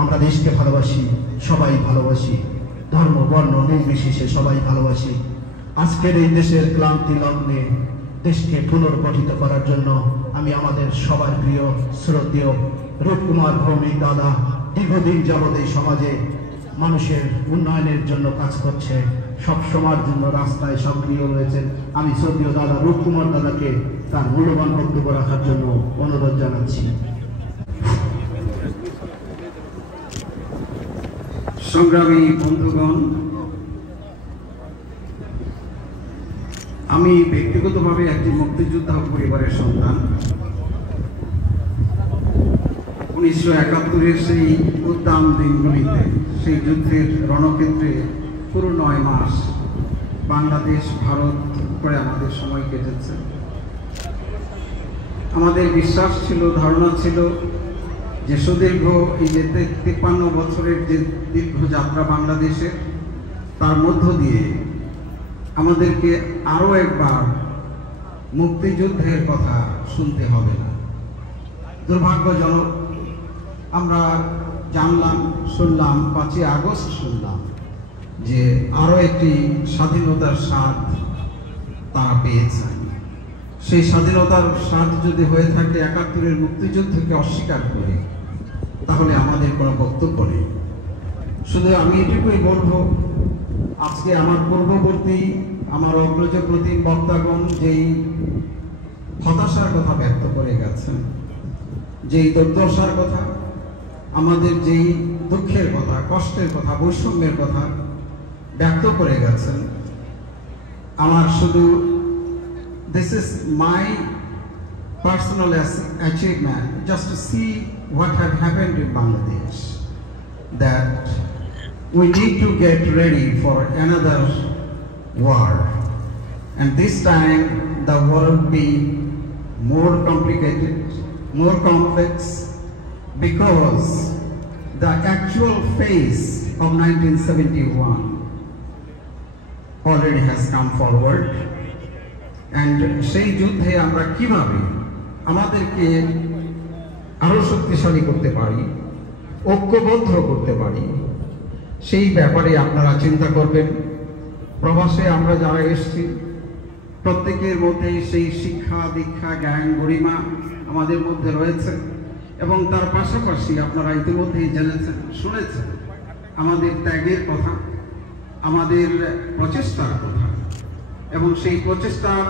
আমরা দেশকে ভালোবাসি, সবাই ভালোবাসি, ধর্ম বর্ণ নির্বিশেষে সবাই ভালোবাসি। আজকের এই দেশের ক্লান্তি লগ্নে দেশকে পুনর্গঠিত করার জন্য আমি আমাদের সবার প্রিয় শ্রদ্ধেয় রূপকুমার ভৌমিক দাদা দীর্ঘদিন যাবৎ এই সমাজে মানুষের উন্নয়নের জন্য কাজ করছে, সব সময়ের জন্য রাস্তায় সক্রিয় রয়েছেন। আমি শ্রদ্ধেয় দাদা রূপকুমার দাদাকে তার মূল্যবান বক্তব্য রাখার জন্য অনুরোধ জানাচ্ছি। সংগ্রামী বন্ধুগণ, আমি ব্যক্তিগতভাবে একটি মুক্তিযোদ্ধা পরিবারের সন্তান। 1971-এর সেই উদ্দাম দিনগুলিতে, সেই যুদ্ধের রণক্ষেত্রে পুরো 9 মাস বাংলাদেশ ভারত করে আমাদের সময় কেটেছে। আমাদের বিশ্বাস ছিল, ধারণা ছিল যে সুদীর্ঘ এই যে 53 বছরের যে দীর্ঘ যাত্রা বাংলাদেশের, তার মধ্য দিয়ে আমাদেরকে আরও একবার মুক্তিযুদ্ধের কথা শুনতে হবে না। দুর্ভাগ্যজনক, আমরা জানলাম, শুনলাম, 5ই আগস্ট শুনলাম যে আরও একটি স্বাধীনতার স্বাদ তারা পেয়েছেন। সেই স্বাধীনতার স্বাদ যদি হয়ে থাকে 71-এর মুক্তিযুদ্ধকে অস্বীকার করে, তাহলে আমাদের কোনো বক্তব্য নেই। শুধু আমি এটুকুই বলবো, আজকে আমার পূর্ববর্তী, আমার অগ্রজ প্রতিম বক্তাগণ যেই হতাশার কথা ব্যক্ত করে গেছেন, যেই দুর্দশার কথা, আমাদের যেই দুঃখের কথা, কষ্টের কথা, বৈষম্যের কথা ব্যক্ত করে গেছেন, আমার শুধু this is my personal achievement just to see what had happened in Bangladesh, that we need to get ready for another war, and this time the war will be more complicated, more complex, because the actual phase of 1971 already has come forward, and সেই যুদ্ধে আমরা কিভাবে আমাদেরকে আরো শক্তিশালী করতে পারি, ঐক্যবদ্ধ করতে পারি, সেই ব্যাপারে আপনারা চিন্তা করবেন। প্রবাসে আমরা যারা এসেছি, প্রত্যেকের মধ্যে সেই শিক্ষা, দীক্ষা, জ্ঞান, গরিমা আমাদের মধ্যে রয়েছে, এবং তার পাশাপাশি আপনারা ইতিমধ্যেই জেনেছেন, শুনেছেন আমাদের ত্যাগের কথা, আমাদের প্রচেষ্টার কথা, এবং সেই প্রচেষ্টার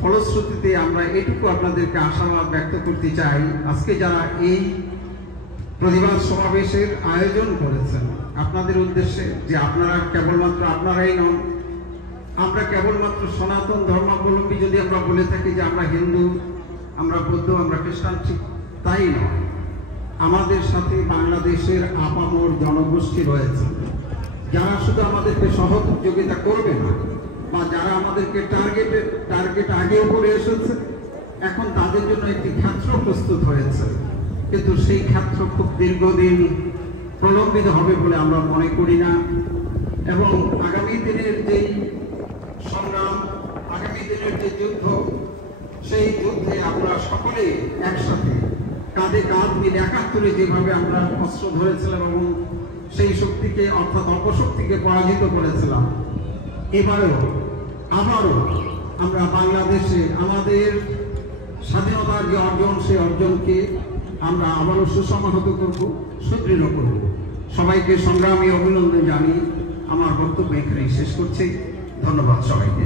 ফলশ্রুতিতে আমরা এটুকু আপনাদেরকে আশাবাদ ব্যক্ত করতে চাই, আজকে যারা এই প্রতিবাদ সমাবেশের আয়োজন করেছেন আপনাদের উদ্দেশ্যে, যে আপনারা কেবলমাত্র আপনারাই নন, আমরা কেবলমাত্র সনাতন ধর্মাবলম্বী যদি আমরা বলে থাকি যে আমরা হিন্দু, আমরা বৌদ্ধ, আমরা খ্রিস্টান, ঠিক তাই নয়। আমাদের সাথে বাংলাদেশের আপামর জনগোষ্ঠী রয়েছে, যারা শুধু আমাদেরকে সহযোগিতা করবে না, বা যারা আমাদেরকে টার্গেট আগেও করে এসেছে, এখন তাদের জন্য একটি ক্ষেত্র প্রস্তুত হয়েছে, কিন্তু সেই ক্ষেত্র খুব দীর্ঘদিন প্রলম্বিত হবে বলে আমরা মনে করি না। এবং আগামী দিনের যেই সংগ্রাম, আগামী দিনের যে যুদ্ধ, সেই যুদ্ধে আমরা সকলে একসাথে কাঁধে কাঁধ মিলে 71-এ যেভাবে আমরা অস্ত্র ধরেছিলাম এবং সেই শক্তিকে, অর্থাৎ অপশক্তিকে পরাজিত করেছিলাম, এবারেও আবারও আমরা বাংলাদেশে আমাদের স্বাধীনতার যে অর্জন, সেই অর্জনকে আমরা আবারও সুসংহত করব, সুদৃঢ় করব। সবাইকে সংগ্রামী অভিনন্দন জানিয়ে আমার বক্তব্য এখানেই শেষ করছি। ধন্যবাদ সবাইকে।